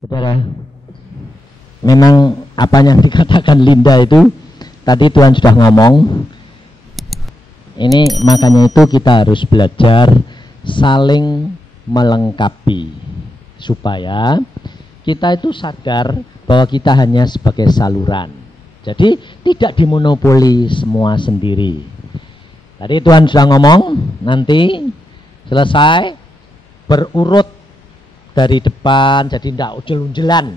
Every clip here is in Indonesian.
Saudara, memang apa yang dikatakan Linda itu tadi Tuhan sudah ngomong. Ini makanya itu kita harus belajar saling melengkapi supaya kita itu sadar bahwa kita hanya sebagai saluran. Jadi tidak dimonopoli semua sendiri. Tadi Tuhan sudah ngomong, nanti selesai berurut dari depan, jadi tidak ujel-ujelan.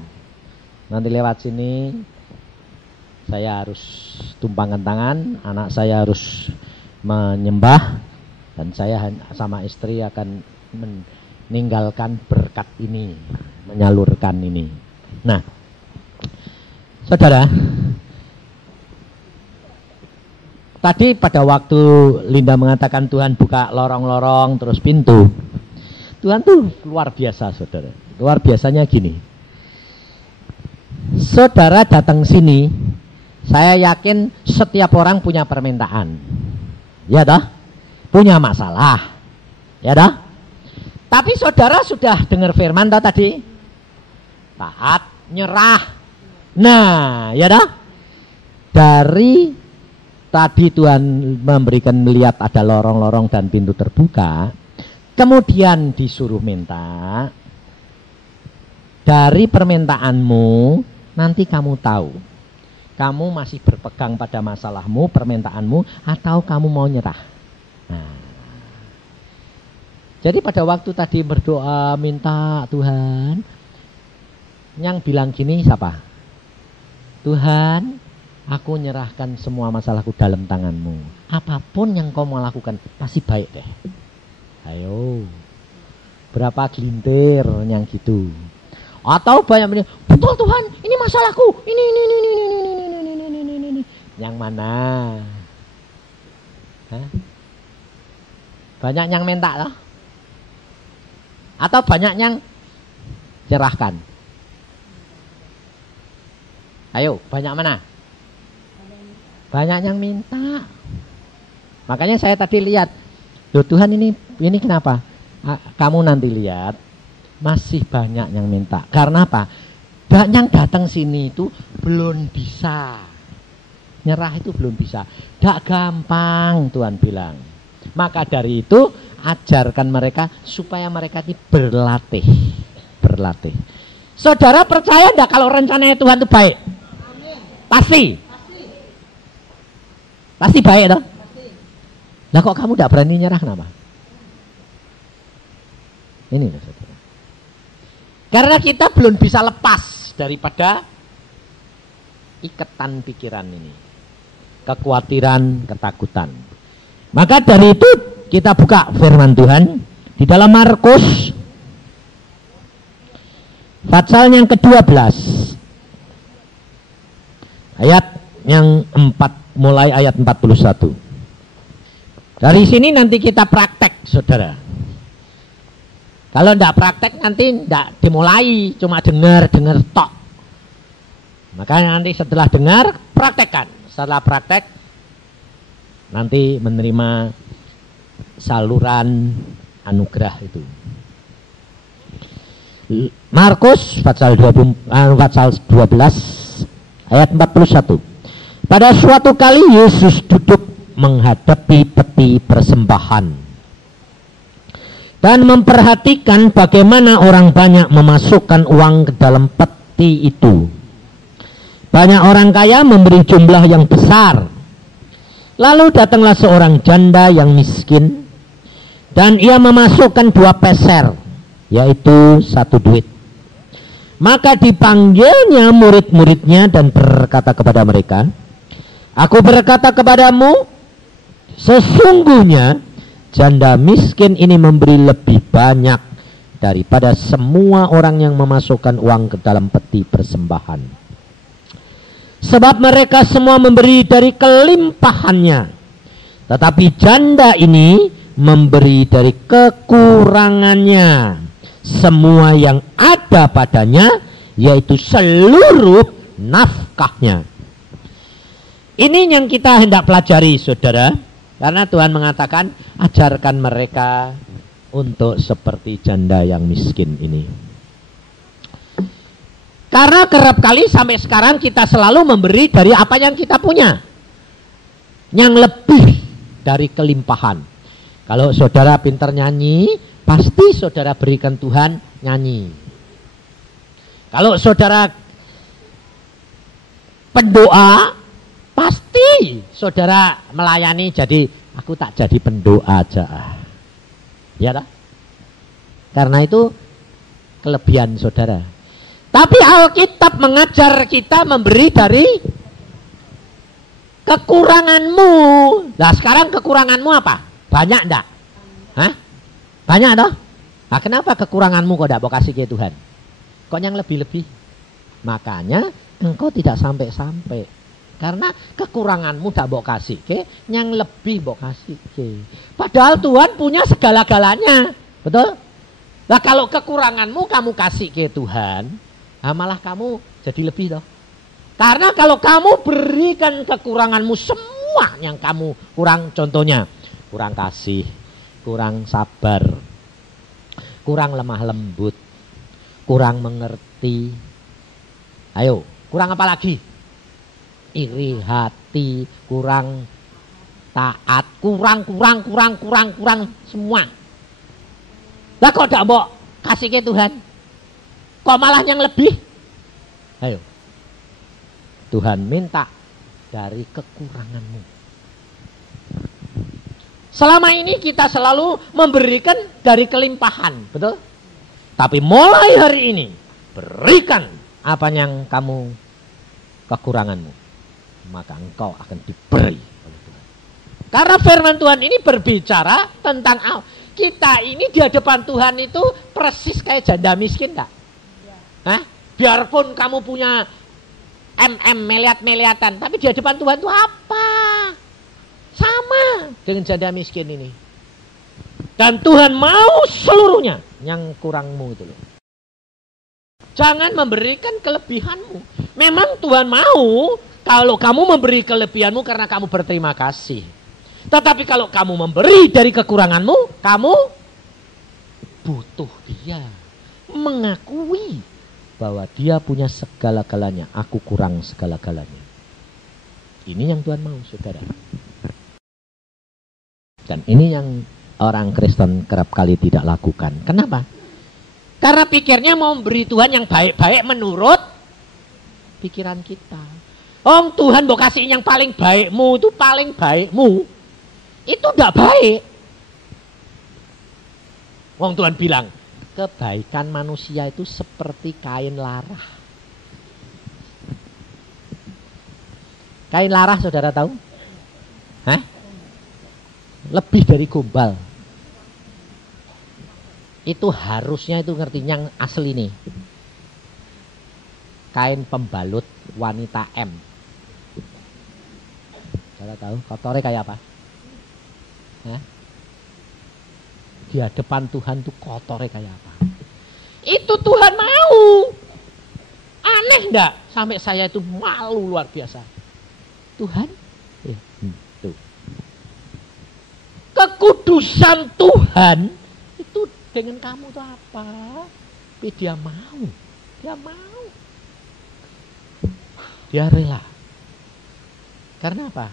Nanti lewat sini saya harus tumpangkan tangan, anak saya harus menyembah, dan saya sama istri akan meninggalkan berkat ini, menyalurkan ini. Nah, saudara, tadi pada waktu Linda mengatakan Tuhan buka lorong-lorong terus pintu, Tuhan tuh luar biasa, saudara. Luar biasanya gini. Saudara datang sini, saya yakin setiap orang punya permintaan. Ya dah? Punya masalah. Ya dah? Tapi saudara sudah dengar firman tadi? Taat, nyerah. Nah, ya dah? Dari tadi Tuhan memberikan melihat ada lorong-lorong dan pintu terbuka. Kemudian disuruh minta. Dari permintaanmu nanti kamu tahu, kamu masih berpegang pada masalahmu, permintaanmu, atau kamu mau nyerah. Nah, jadi pada waktu tadi berdoa minta Tuhan, yang bilang gini siapa? Tuhan, aku nyerahkan semua masalahku dalam tanganmu. Apapun yang kau mau lakukan pasti baik deh. Ayo, berapa gelintir yang gitu? Atau banyak ini, betul Tuhan, ini masalahku, ini. Yang mana? Hah? Banyak yang minta loh? Atau banyak yang cerahkan? Ayo, banyak mana? Banyak yang minta. Makanya saya tadi lihat, loh Tuhan ini kenapa? Kamu nanti lihat masih banyak yang minta. Karena apa? Banyak yang datang sini itu belum bisa. Nyerah itu belum bisa. Gak gampang Tuhan bilang. Maka dari itu ajarkan mereka supaya mereka ini berlatih. Berlatih. Saudara percaya enggak kalau rencananya Tuhan itu baik? Pasti. Pasti baik toh? Lah kok kamu enggak berani nyerah kenapa? Ini loh saudara. Karena kita belum bisa lepas daripada ikatan pikiran ini. Kekhawatiran, ketakutan. Maka dari itu kita buka firman Tuhan di dalam Markus pasal yang ke-12. Ayat yang 4, mulai ayat 41. Dari sini nanti kita praktek, saudara. Kalau tidak praktek nanti tidak dimulai, cuma dengar tok. Makanya nanti setelah dengar, praktekkan. Setelah praktek, nanti menerima saluran anugerah itu. Markus pasal 12 ayat 41. Pada suatu kali Yesus duduk menghadapi peti persembahan dan memperhatikan bagaimana orang banyak memasukkan uang ke dalam peti itu. Banyak orang kaya memberi jumlah yang besar. Lalu datanglah seorang janda yang miskin, dan ia memasukkan 2 peser, yaitu 1 duit. Maka dipanggilnya murid-muridnya dan berkata kepada mereka, "Aku berkata kepadamu, sesungguhnya janda miskin ini memberi lebih banyak daripada semua orang yang memasukkan uang ke dalam peti persembahan. Sebab mereka semua memberi dari kelimpahannya, tetapi janda ini memberi dari kekurangannya semua yang ada padanya, yaitu seluruh nafkahnya." Ini yang kita hendak pelajari, saudara. Karena Tuhan mengatakan, ajarkan mereka untuk seperti janda yang miskin ini. Karena kerap kali sampai sekarang kita selalu memberi dari apa yang kita punya. Yang lebih dari kelimpahan. Kalau saudara pintar nyanyi, pasti saudara berikan Tuhan nyanyi. Kalau saudara pendoa, pasti saudara melayani, jadi aku tak jadi pendoa aja. Ya tak? Karena itu kelebihan saudara. Tapi Alkitab mengajar kita memberi dari kekuranganmu. Nah sekarang kekuranganmu apa? Banyak enggak? Hah? Banyak toh? Nah kenapa kekuranganmu kok enggak mau kasih ke Tuhan? Kok yang lebih-lebih? Makanya engkau tidak sampai-sampai. Karena kekuranganmu tidak mau kasih ke, yang lebih mau kasih ke. Padahal Tuhan punya segala-galanya. Betul? Nah kalau kekuranganmu kamu kasih ke Tuhan, nah malah kamu jadi lebih loh. Karena kalau kamu berikan kekuranganmu semua yang kamu kurang, contohnya kurang kasih, kurang sabar, kurang lemah lembut, kurang mengerti. Ayo, kurang apa lagi? Iri hati, kurang taat, kurang semua. Lah kok tidak mau kasih ke Tuhan? Kok malah yang lebih? Ayo. Tuhan minta dari kekuranganmu. Selama ini kita selalu memberikan dari kelimpahan, betul? Tapi mulai hari ini, berikan apa yang kamu kekuranganmu. Maka engkau akan diberi oleh Tuhan. Karena firman Tuhan ini berbicara tentang kita ini di hadapan Tuhan itu persis kayak janda miskin enggak? Hah? Biarpun kamu punya melihat-melihatan, tapi di hadapan Tuhan itu apa? Sama dengan janda miskin ini. Dan Tuhan mau seluruhnya yang kurangmu itu loh. Jangan memberikan kelebihanmu. Memang Tuhan mau kalau kamu memberi kelebihanmu karena kamu berterima kasih. Tetapi kalau kamu memberi dari kekuranganmu, kamu butuh dia. Mengakui bahwa dia punya segala-galanya, aku kurang segala-galanya. Ini yang Tuhan mau, saudara. Dan ini yang orang Kristen kerap kali tidak lakukan. Kenapa? Karena pikirnya mau memberi Tuhan yang baik-baik menurut pikiran kita. Tuhan mau kasih yang paling baikmu, itu paling baikmu. Itu tidak baik. Tuhan bilang, kebaikan manusia itu seperti kain larah. Kain larah saudara tahu? Hah? Lebih dari gombal. Itu harusnya itu ngerti yang asli nih. Kain pembalut wanita M. Saudara tahu kotornya kayak apa? Hah? Di hadapan Tuhan tuh kotornya kayak apa? Itu Tuhan mau. Aneh enggak? Sampai saya itu malu luar biasa. Tuhan, tuh. Kekudusan Tuhan itu dengan kamu tuh apa? Tapi dia mau. Dia mau. Dia rela. Karena apa?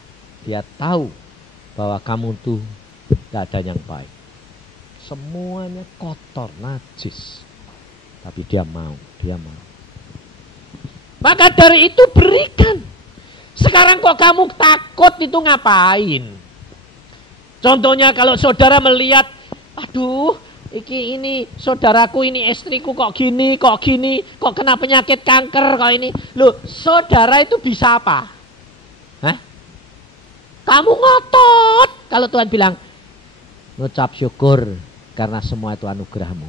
Dia tahu bahwa kamu tuh gak ada yang baik. Semuanya kotor, najis. Tapi dia mau. Maka dari itu berikan. Sekarang kok kamu takut itu ngapain? Contohnya kalau saudara melihat, aduh, ini saudaraku, ini istriku kok gini, kok kena penyakit kanker, kok ini. Loh, saudara itu bisa apa? Hah? Kamu ngotot. Kalau Tuhan bilang, ngucap syukur karena semua itu anugerahmu.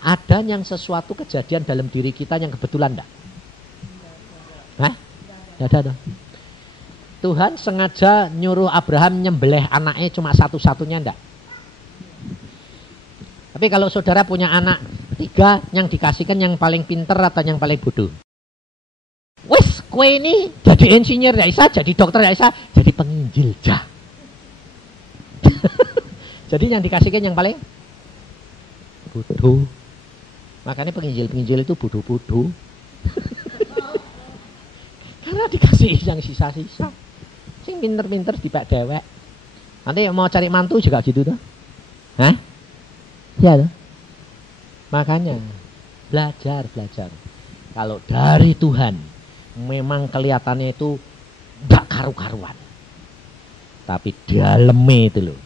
Ada yang sesuatu kejadian dalam diri kita yang kebetulan enggak? Hah? Enggak ada dong. Tuhan sengaja nyuruh Abraham nyembelih anaknya cuma satu-satunya enggak? Tapi kalau saudara punya anak 3, yang dikasihkan yang paling pinter atau yang paling bodoh? Wes, kue ini jadi insinyur enggak bisa, jadi dokter enggak bisa, jadi penginjil jah. Jadi yang dikasihkan yang paling bodoh. Makanya penginjil-penginjil itu bodoh-bodoh. dikasih yang sisa-sisa. Sing pinter-pinter dipek dewek. Nanti mau cari mantu juga gitu tuh. Hah? Ya tuh. Makanya belajar. Kalau dari Tuhan memang kelihatannya itu gak karu-karuan. Tapi dalamnya itu loh,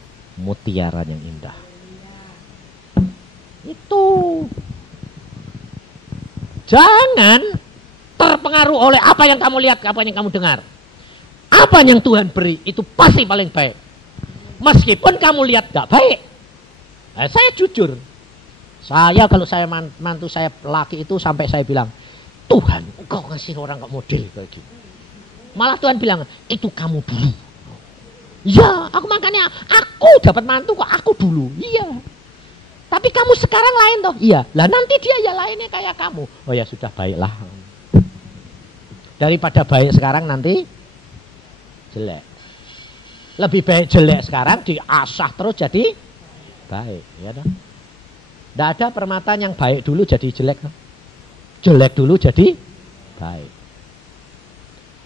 mutiara yang indah. Itu. Jangan terpengaruh oleh apa yang kamu lihat, apa yang kamu dengar. Apa yang Tuhan beri itu pasti paling baik. Meskipun kamu lihat gak baik. Saya jujur. Saya kalau saya mantu saya laki itu sampai saya bilang, Tuhan engkau ngasih orang kok model kayak gini. Malah Tuhan bilang, itu kamu dulu. Ya, makanya aku dapat mantu kok aku dulu. Iya. Tapi kamu sekarang lain toh. Iya. Lah nanti dia ya lainnya kayak kamu. Oh ya sudah baiklah. Daripada baik sekarang nanti jelek. Lebih baik jelek sekarang diasah terus jadi baik, ya toh. Tidak ada permata yang baik dulu jadi jelek. Jelek dulu jadi baik.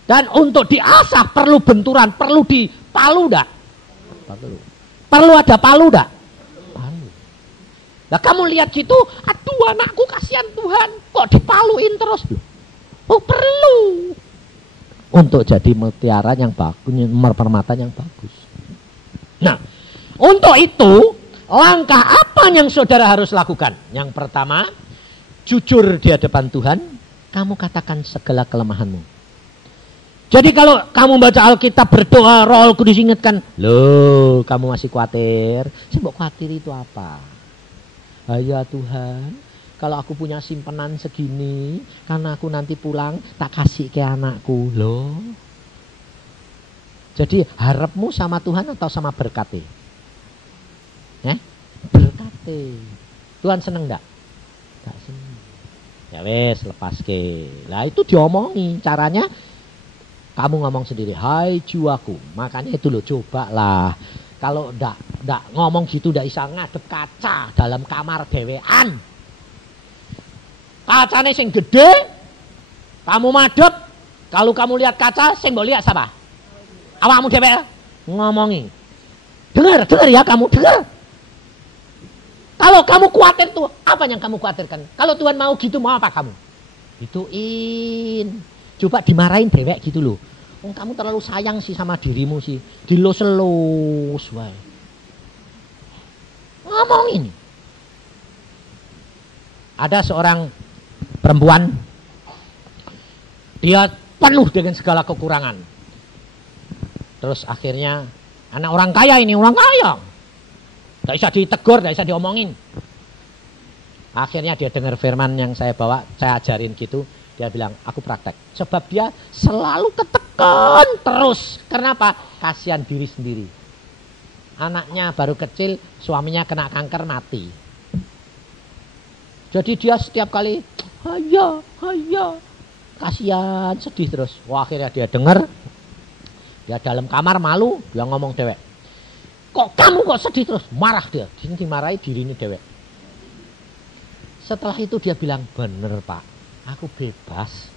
Dan untuk diasah perlu benturan, perlu dipalu enggak? Perlu ada palu enggak? Palu. Nah kamu lihat gitu, aduh anakku kasihan Tuhan, kok dipaluin terus? Oh perlu. Untuk jadi mutiara yang bagus, permata yang bagus. Nah, untuk itu langkah apa yang saudara harus lakukan? Yang pertama, jujur di hadapan Tuhan, kamu katakan segala kelemahanmu. Jadi kalau kamu baca Alkitab, berdoa, Roh Kudus ingatkan, loh kamu masih khawatir. Saya mau khawatir itu apa? Ya Tuhan, kalau aku punya simpanan segini, karena aku nanti pulang tak kasih ke anakku. Loh. Jadi harapmu sama Tuhan atau sama berkati? Berkati. Tuhan seneng enggak? Tak seneng. Ya wes lepas ke. Lah itu diomongi. Caranya kamu ngomong sendiri, hai jiwaku. Makanya itu loh, coba lah. Kalau ndak ngomong gitu, ndak bisa ngadep kaca dalam kamar dewean. Kacanya sing gede, kamu madep. Kalau kamu lihat kaca, sing mbok lihat siapa? Awakmu dewek ngomongi. Dengar ya kamu, dengar. Kalau kamu khawatir tuh, apa yang kamu khawatirkan? Kalau Tuhan mau gitu, mau apa kamu? Gituin. Coba dimarahin dewek gitu loh. Kamu terlalu sayang sih sama dirimu sih. Dilus-lus wae. Ngomongin. Ada seorang perempuan, dia penuh dengan segala kekurangan. Terus akhirnya anak orang kaya ini, orang kaya. Tidak bisa ditegur, tidak bisa diomongin. Akhirnya dia dengar firman yang saya bawa, saya ajarin gitu. Dia bilang, aku praktek. Sebab dia selalu ketekan terus. Kenapa? Kasihan diri sendiri. Anaknya baru kecil, suaminya kena kanker mati. Jadi dia setiap kali, haya, kasihan, sedih terus. Wah, akhirnya dia dengar, dia dalam kamar malu, dia ngomong dewek. Kok kamu kok sedih terus? Marah dia, dimarahi diri ini dewek. Setelah itu dia bilang, bener Pak, aku bebas.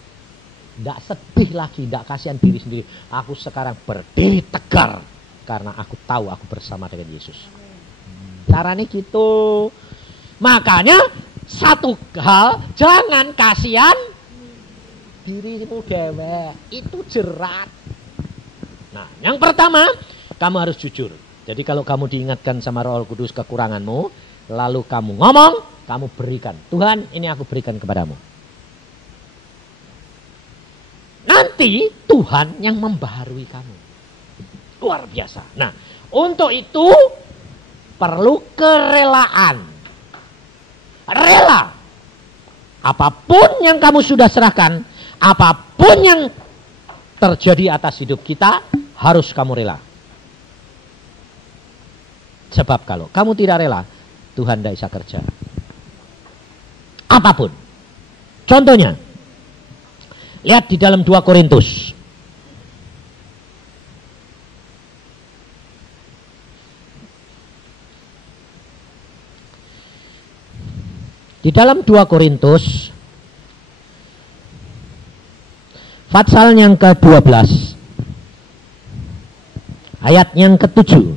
Tidak sedih lagi, tidak kasihan diri sendiri. Aku sekarang berdiri tegar, karena aku tahu aku bersama dengan Yesus. Caranya gitu. Makanya, satu hal, jangan kasihan dirimu dewek. Itu jerat. Nah, yang pertama, kamu harus jujur. Jadi kalau kamu diingatkan sama Roh Kudus kekuranganmu, lalu kamu ngomong, kamu berikan. Tuhan, ini aku berikan kepadamu. Nanti Tuhan yang membaharui kamu. Luar biasa. Nah, untuk itu perlu kerelaan. Rela. Apapun yang kamu sudah serahkan, apapun yang terjadi atas hidup kita, harus kamu rela. Sebab kalau kamu tidak rela, Tuhan tidak bisa kerja. Apapun. Contohnya, lihat di dalam 2 Korintus. Di dalam 2 Korintus Pasal yang ke-12 ayat yang ke-7.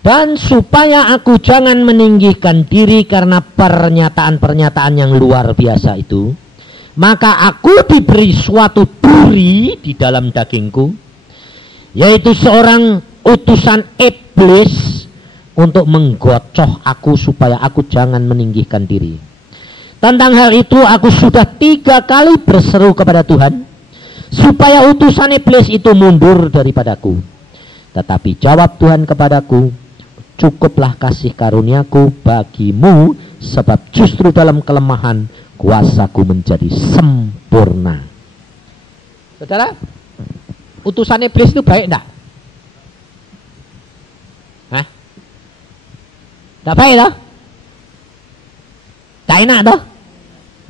Dan supaya aku jangan meninggikan diri karena pernyataan-pernyataan yang luar biasa itu, maka aku diberi suatu duri di dalam dagingku, yaitu seorang utusan iblis untuk menggocoh aku supaya aku jangan meninggikan diri. Tentang hal itu aku sudah 3 kali berseru kepada Tuhan supaya utusan iblis itu mundur daripadaku. Tetapi jawab Tuhan kepadaku, cukuplah kasih karuniaku bagimu, sebab justru dalam kelemahan kuasaku menjadi sempurna. Saudara, utusan iblis itu baik enggak? Hah? Enggak baik toh? Tak enak toh?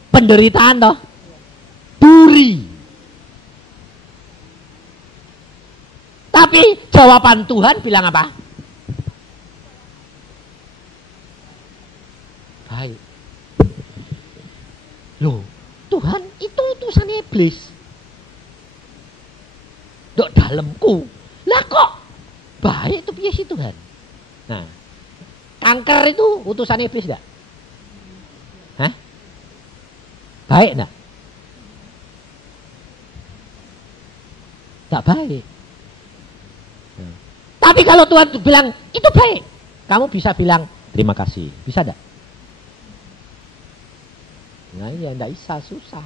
Penderitaan toh? Duri. Tapi jawaban Tuhan bilang apa? Baik. Loh, Tuhan itu utusan iblis. Dok dalamku. Lah kok baik itu piye sih Tuhan? Nah, kanker itu utusan iblis enggak? Hah? Baik enggak? Tak baik. Tapi kalau Tuhan bilang itu baik, kamu bisa bilang terima kasih. Bisa enggak? Nah iya, enggak bisa, susah.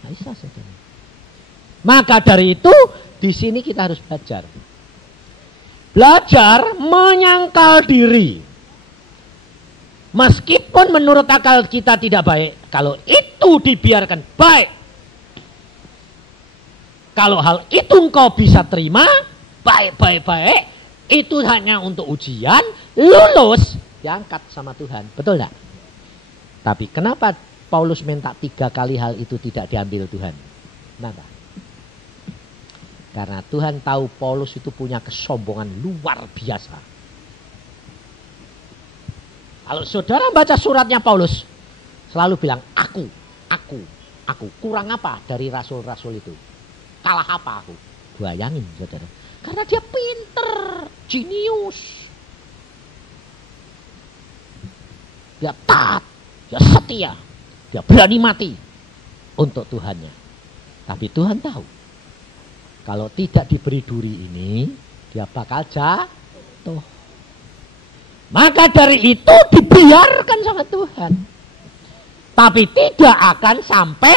Enggak bisa, saudara. Maka dari itu, di sini kita harus belajar. Belajar menyangkal diri. Meskipun menurut akal kita tidak baik, kalau itu dibiarkan baik. Kalau hal itu engkau bisa terima, baik, itu hanya untuk ujian, lulus, diangkat sama Tuhan. Betul enggak? Tapi kenapa Paulus minta 3 kali hal itu tidak diambil Tuhan? Kenapa? Karena Tuhan tahu Paulus itu punya kesombongan luar biasa. Kalau saudara baca suratnya Paulus, selalu bilang aku. Kurang apa dari rasul-rasul itu? Kalah apa aku? Bayangin saudara. Karena dia pinter, jenius. Dia taat, dia setia, dia berani mati untuk Tuhannya. Tapi Tuhan tahu, kalau tidak diberi duri ini, dia bakal jatuh. Maka dari itu dibiarkan sama Tuhan. Tapi tidak akan sampai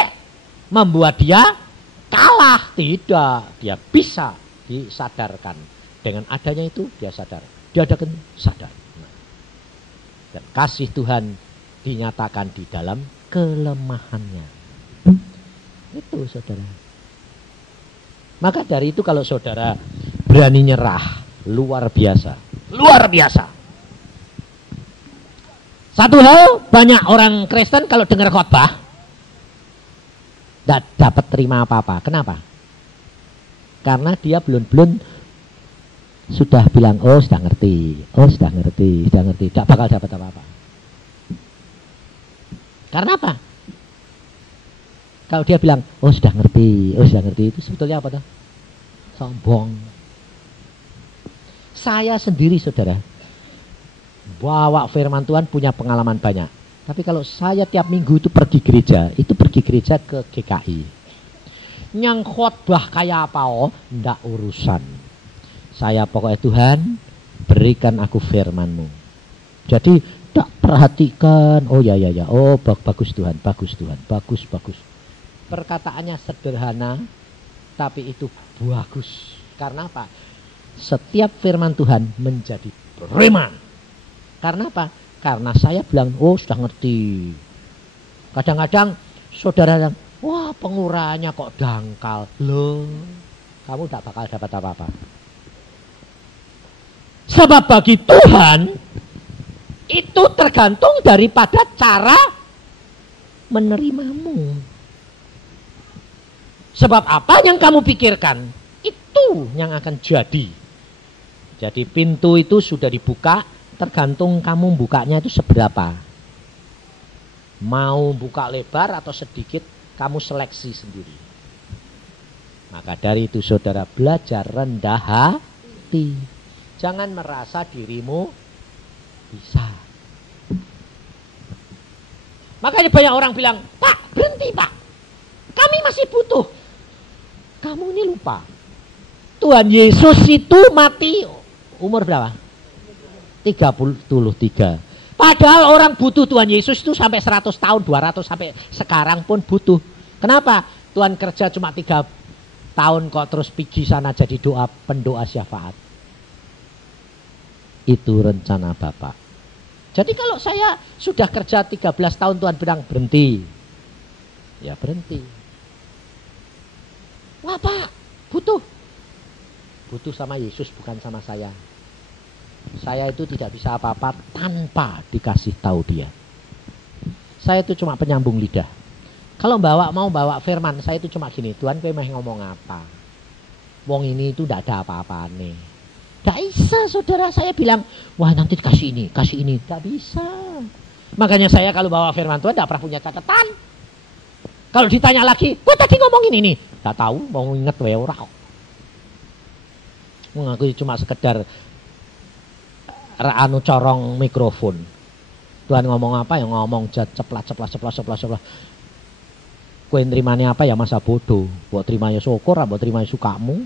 membuat dia kalah. Tidak, dia bisa disadarkan. Dengan adanya itu dia sadar. Dia akan sadar. Dan kasih Tuhan dinyatakan di dalam kelemahannya. Itu saudara. Maka dari itu kalau saudara berani nyerah, luar biasa. Luar biasa. Satu hal, banyak orang Kristen kalau dengar khotbah tidak dapat terima apa-apa. Kenapa? Karena dia belum sudah bilang, oh sudah ngerti, tidak bakal dapat apa-apa. Karena apa? Kalau dia bilang, oh sudah ngerti, itu sebetulnya apa tuh? Sombong. Saya sendiri saudara, bawa firman Tuhan punya pengalaman banyak. Tapi kalau saya tiap minggu itu pergi gereja ke GKI. Nyang khotbah kayak apa ndak urusan. Saya pokoknya Tuhan berikan aku firman-Mu. Jadi tak perhatikan, oh ya, oh bagus Tuhan. Perkataannya sederhana, tapi itu bagus. Karena apa? Setiap firman Tuhan menjadi preman. Karena apa? Karena saya bilang, oh sudah ngerti. Kadang-kadang saudara bilang, wah pengurahannya kok dangkal. Loh, kamu tak bakal dapat apa-apa. Sebab bagi Tuhan, itu tergantung daripada cara menerimamu. Sebab apa yang kamu pikirkan, itu yang akan jadi. Jadi pintu itu sudah dibuka, tergantung kamu bukanya itu seberapa. Mau buka lebar atau sedikit, kamu seleksi sendiri. Maka dari itu saudara belajar rendah hati. Jangan merasa dirimu bisa. Makanya banyak orang bilang, Pak berhenti Pak, kami masih butuh. Kamu ini lupa, Tuhan Yesus itu mati umur berapa? 33. Padahal orang butuh Tuhan Yesus itu sampai 100 tahun, 200 sampai sekarang pun butuh. Kenapa? Tuhan kerja cuma 3 tahun kok terus pergi sana jadi pendoa syafaat. Itu rencana Bapak. Jadi kalau saya sudah kerja 13 tahun Tuhan bilang berhenti. Ya berhenti. Wah Pak, butuh. Butuh sama Yesus bukan sama saya. Saya itu tidak bisa apa-apa tanpa dikasih tahu dia. Saya itu cuma penyambung lidah. Kalau mau bawa firman, saya itu cuma gini, Tuhan kowe meh ngomong apa? Wong ini itu tidak ada apa-apane. Tidak bisa saudara, saya bilang, wah nanti kasih ini. Tidak bisa. Makanya saya kalau bawa firman Tuhan tidak pernah punya catatan. Kalau ditanya lagi, kok tadi ngomongin ini? Tidak tahu, mau inget wae ora. Aku cuma sekedar corong mikrofon. Tuhan ngomong apa ya ngomong ceplas. Kowe nerimane apa ya masa bodoh. Mbok terima ya syukur, mbok terima ya sukamu.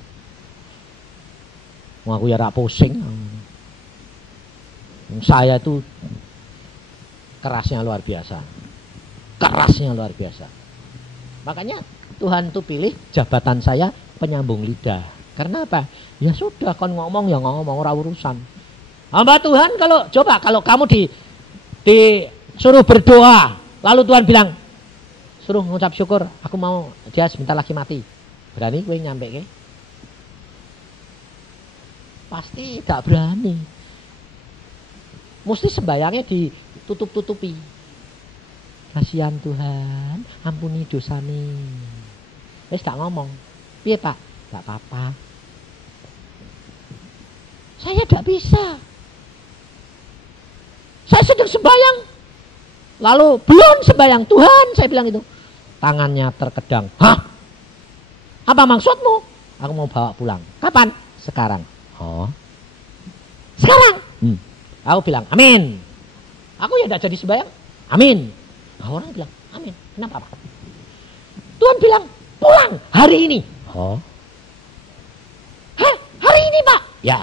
Aku ya rak pusing. Saya itu kerasnya luar biasa. Makanya Tuhan tuh pilih jabatan saya penyambung lidah. Karena apa? Ya sudah kon ngomong ya ngomong, ora urusan. Hamba Tuhan kalau kamu disuruh berdoa, lalu Tuhan bilang suruh mengucap syukur, aku mau dia sebentar lagi mati. Berani gue nyampe ke? Pasti tak berani. Mesti sembayangnya ditutup-tutupi. Kasihan Tuhan, ampuni dosane. Wis tak ngomong. Piye Pak? Tak apa-apa. Saya tidak bisa. Saya sedang sembayang. Lalu belum sembayang Tuhan, saya bilang itu. Tangannya terkedang. Hah? Apa maksudmu? Aku mau bawa pulang. Kapan? Sekarang. Oh. Sekarang? Aku bilang amin. Aku ya tidak jadi sembayang. Amin. Nah, orang bilang amin. Kenapa Pak? Tuhan bilang pulang hari ini. Oh. Hah? Hari ini Pak? Ya.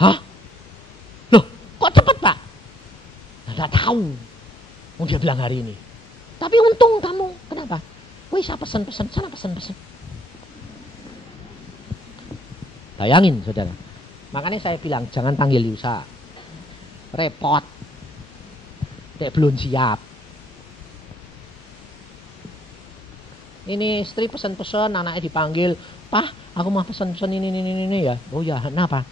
Hah? Loh, kok cepat Pak? Tidak tahu. Mau dia bilang hari ini. Tapi untung kamu. Kenapa? Wih, saya pesan-pesan. Sana pesan-pesan. Bayangin saudara. Makanya saya bilang jangan panggil Yusa. Repot. Dek belum siap. Ini istri pesan-pesan, anaknya dipanggil. Pak, aku mau pesan-pesan ini ya. Oh ya, kenapa?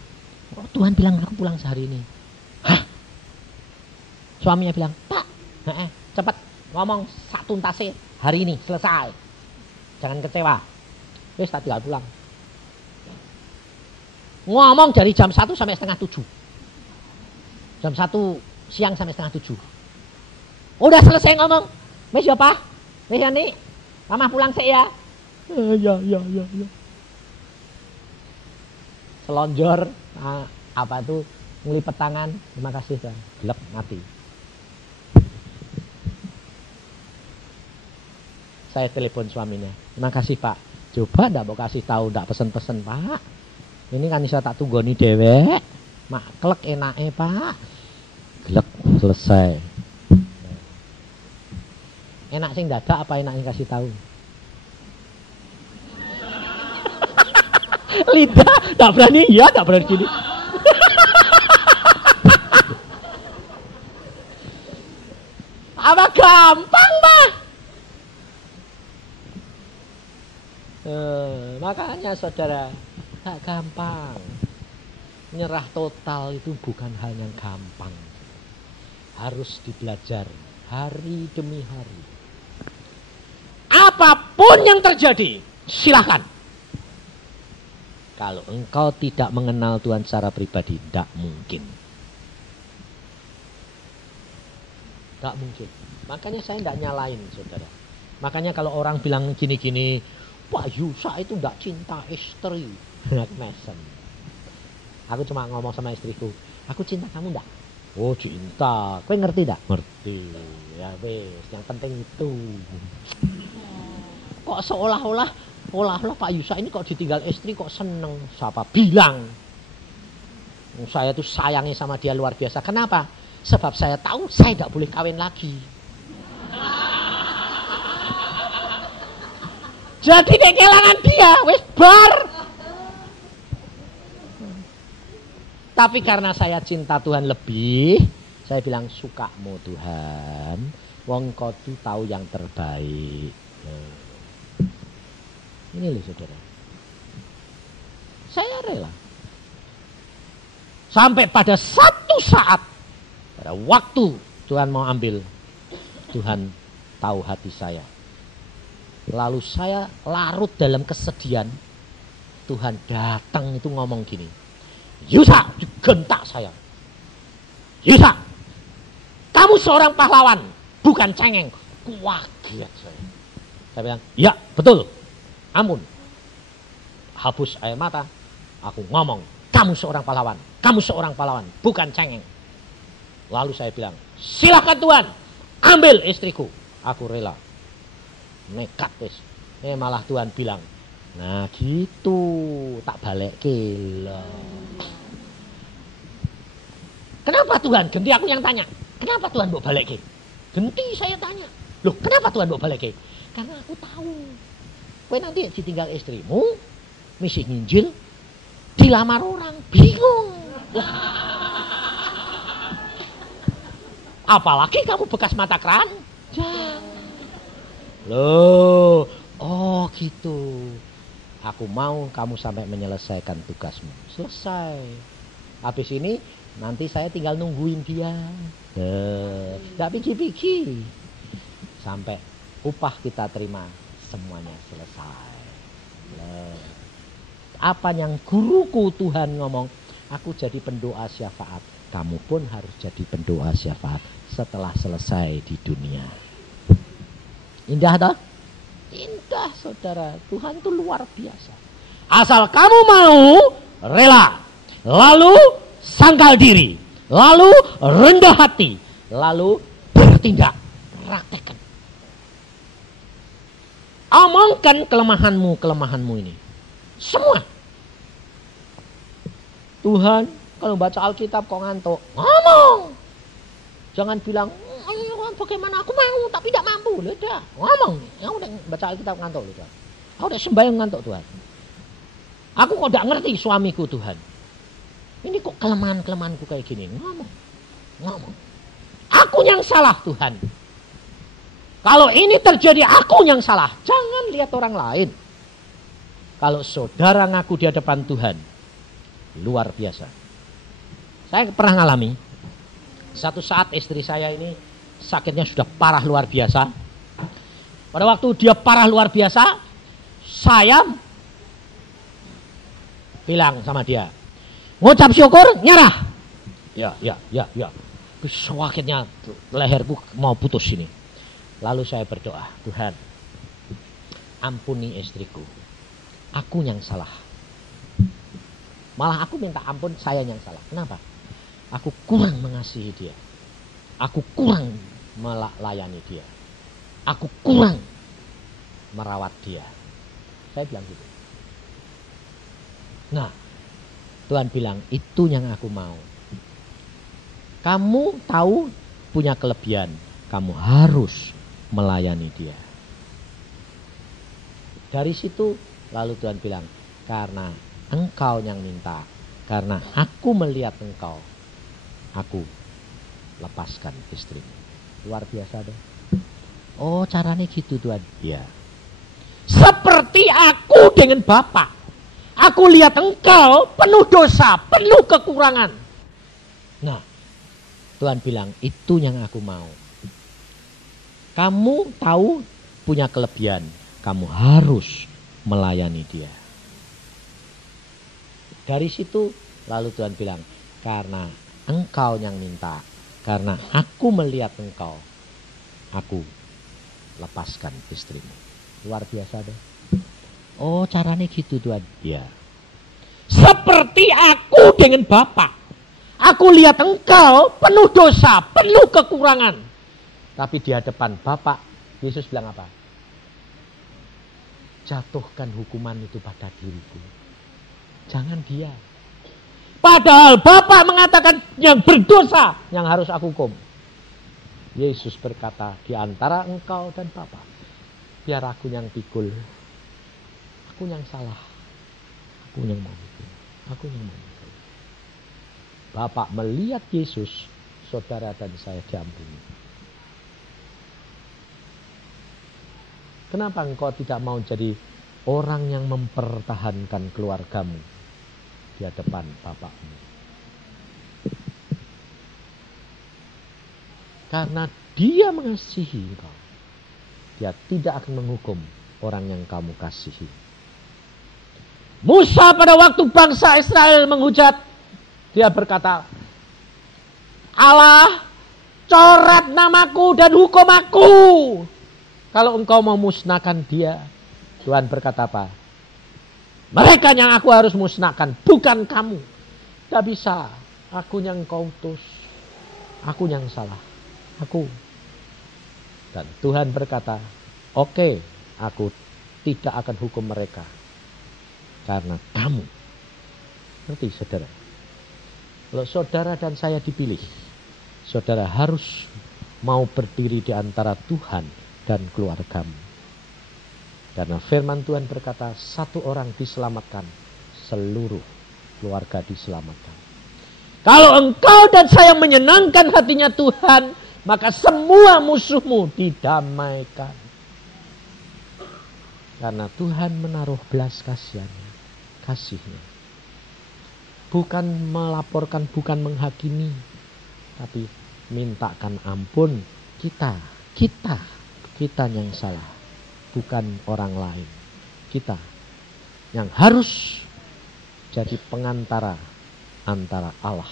Oh, Tuhan bilang aku pulang sehari ini. Hah? Suaminya bilang, Pak, cepat ngomong sak tuntase hari ini selesai. Jangan kecewa. Wis tak tinggal pulang. Ngomong dari jam 1 sampai setengah 7. Jam 1 siang sampai setengah 7. Udah selesai ngomong. Wis ya Pak. Wis ya nih. Mama pulang sih ya. Ya. Selonjor apa tuh ngelipet tangan. Terima kasih Tuhan. Gelap mati. Saya telepon suaminya. Terima kasih Pak. Coba ndak mau kasih tahu, ndak pesen-pesen Pak. Ini kan bisa tak tunggoni dewek. Mak klek enake Pak. Gelek selesai. Enak sing dadak apa enak sing kasih tahu? Lidah tak berani iya, tak berani gini. Apa gampang Pak? Makanya saudara, tak gampang. Nyerah total itu bukan hal yang gampang. Harus dibelajar hari demi hari. Apapun yang terjadi, silakan. Kalau engkau tidak mengenal Tuhan secara pribadi, tidak mungkin. Gak mungkin. Makanya saya tidak nyalain, saudara. Makanya kalau orang bilang gini-gini, Pak Yusa itu tidak cinta istri. Mesen. Aku cuma ngomong sama istriku, aku cinta kamu enggak? Oh cinta. Kowe ngerti enggak? Ngerti. Ya wes, yang penting itu. Kok seolah-olah Pak Yusa ini kok ditinggal istri kok seneng. Siapa bilang? Saya tuh sayangnya sama dia luar biasa. Kenapa? Sebab saya tahu saya tidak boleh kawin lagi. Jadi kehilangan dia, wes bar. Tapi karena saya cinta Tuhan lebih, saya bilang sukamu Tuhan. Wong kodu tahu yang terbaik. Ini loh saudara. Saya rela. Sampai pada satu saat, pada waktu Tuhan mau ambil, Tuhan tahu hati saya. Lalu saya larut dalam kesedihan. Tuhan datang itu ngomong gini, Yusa, gentak saya. Yusa, kamu seorang pahlawan, bukan cengeng. Kaget saya. Saya bilang, ya betul. Ampun. Hapus air mata. Aku ngomong, kamu seorang pahlawan. Kamu seorang pahlawan, bukan cengeng. Lalu saya bilang, silakan Tuhan, ambil istriku. Aku rela. Nekat wis. Malah Tuhan bilang, nah gitu, tak balik kilo. Kenapa Tuhan? Genti aku yang tanya. Kenapa Tuhan mau balik ke? Genti saya tanya. Loh, kenapa Tuhan mau balik ke? Karena aku tahu. Kowe nanti ditinggal istrimu, misi nginjil, dilamar orang, bingung. Apalagi kamu bekas mata keranjang. Loh, oh gitu. Aku mau kamu sampai menyelesaikan tugasmu. Selesai. Habis ini nanti saya tinggal nungguin dia. Gak pikir-pikir. Sampai upah kita terima, semuanya selesai. Apa yang guruku Tuhan ngomong, aku jadi pendoa syafaat. Kamu pun harus jadi pendoa syafaat setelah selesai di dunia. Indah toh? Indah saudara. Tuhan itu luar biasa. Asal kamu mau rela, lalu sangkal diri, lalu rendah hati, lalu bertindak, praktekkan. Omongkan kelemahanmu ini. Semua. Tuhan, kalau baca Alkitab kok ngantuk? Ngomong. Jangan bilang, bagaimana aku mau tapi tidak mampu. Udah, ngomong. Ya udah baca Alkitab ngantuk udah. Aku udah sembahyang ngantuk Tuhan. Aku kok tidak ngerti suamiku Tuhan. Ini kok kelemahan-kelemahanku kayak gini. Ngomong. Aku yang salah Tuhan. Kalau ini terjadi aku yang salah. Jangan lihat orang lain. Kalau saudara ngaku di hadapan Tuhan, luar biasa. Saya pernah ngalami. Satu saat istri saya ini sakitnya sudah parah luar biasa. Pada waktu dia parah luar biasa, saya bilang sama dia, ngucap syukur, nyerah. Ya. Sakitnya leherku mau putus ini. Lalu saya berdoa, Tuhan, ampuni istriku. Aku yang salah. Malah aku minta ampun, saya yang salah. Kenapa? Aku kurang mengasihi dia. Aku kurang melayani dia. Aku kurang merawat dia. Saya bilang gitu. Nah, Tuhan bilang, itu yang aku mau. Kamu tahu punya kelebihan. Kamu harus melayani dia. Dari situ, lalu Tuhan bilang, karena engkau yang minta, karena aku melihat engkau, aku lepaskan istrimu. Luar biasa deh. Oh, caranya gitu Tuhan. Ya. Seperti aku dengan Bapak. Aku lihat engkau penuh dosa, penuh kekurangan. Nah, Tuhan bilang, itu yang aku mau. Kamu tahu punya kelebihan, kamu harus melayani dia. Dari situ lalu Tuhan bilang, karena engkau yang minta, karena aku melihat engkau, aku lepaskan istrimu. Luar biasa deh. Oh, caranya gitu Tuhan. Ya. Seperti aku dengan Bapa. Aku lihat engkau penuh dosa, penuh kekurangan. Tapi di hadapan Bapa, Yesus bilang apa? Jatuhkan hukuman itu pada diriku. Jangan dia. Padahal Bapa mengatakan yang berdosa yang harus aku hukum. Yesus berkata, di antara engkau dan Bapa, biar aku yang pikul. Aku yang salah. Aku yang mau pikul. Aku yang mau pikul. Bapak melihat Yesus, saudara dan saya diampuni. Kenapa engkau tidak mau jadi orang yang mempertahankan keluargamu di hadapan Bapakmu? Karena dia mengasihi engkau. Dia tidak akan menghukum orang yang kamu kasihi. Musa pada waktu bangsa Israel menghujat, dia berkata, Allah coret namaku dan hukum aku. Kalau engkau mau musnahkan dia, Tuhan berkata apa? Mereka yang aku harus musnahkan, bukan kamu. Tidak bisa, aku yang engkau utus. Aku yang salah. Aku. Dan Tuhan berkata, oke, aku tidak akan hukum mereka. Karena kamu. Ngerti saudara? Kalau saudara dan saya dipilih, saudara harus mau berdiri di antara Tuhan dan keluargamu. Karena firman Tuhan berkata, satu orang diselamatkan, seluruh keluarga diselamatkan. Kalau engkau dan saya menyenangkan hatinya Tuhan, maka semua musuhmu didamaikan. Karena Tuhan menaruh belas kasihnya. Bukan melaporkan, bukan menghakimi, tapi mintakan ampun kita yang salah, bukan orang lain. Kita yang harus jadi pengantara antara Allah,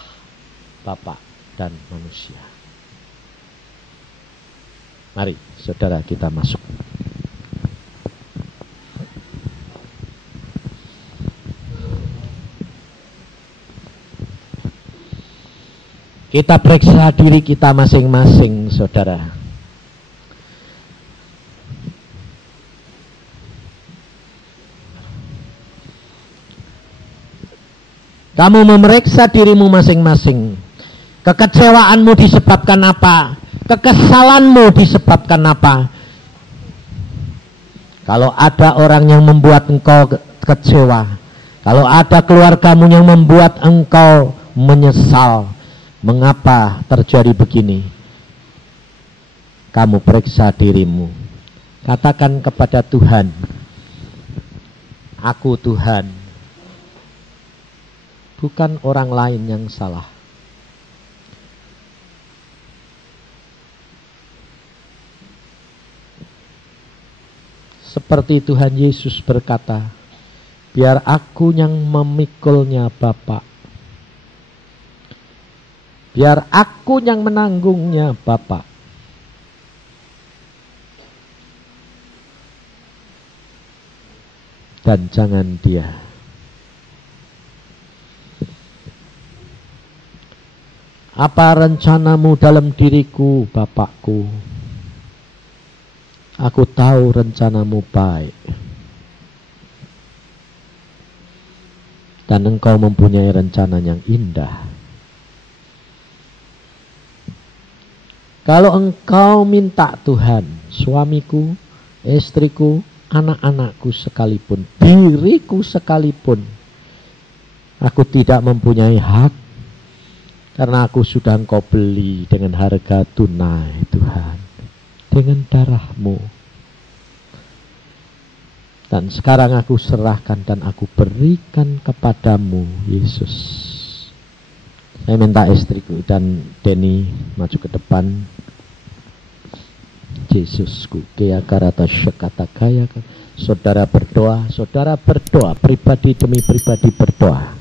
Bapa dan manusia. Mari saudara kita masuk. Kita periksa diri kita masing-masing, saudara. Kamu memeriksa dirimu masing-masing. Kekecewaanmu disebabkan apa? Kekesalanmu disebabkan apa? Kalau ada orang yang membuat engkau kecewa, kalau ada keluargamu yang membuat engkau menyesal, mengapa terjadi begini? Kamu periksa dirimu. Katakan kepada Tuhan, aku Tuhan, bukan orang lain yang salah. Seperti Tuhan Yesus berkata, biar aku yang memikulnya Bapa. Biar aku yang menanggungnya Bapa. Dan jangan dia. Apa rencanamu dalam diriku, Bapakku? Aku tahu rencanamu baik. Dan engkau mempunyai rencana yang indah. Kalau engkau minta Tuhan, suamiku, istriku, anak-anakku sekalipun, diriku sekalipun, aku tidak mempunyai hak, karena aku sudah engkau beli dengan harga tunai, Tuhan, dengan darahmu. Dan sekarang aku serahkan dan aku berikan kepadamu, Yesus. Saya minta istriku dan Denny maju ke depan. Yesusku, kaya karata syakata kaya. Saudara berdoa, pribadi demi pribadi berdoa.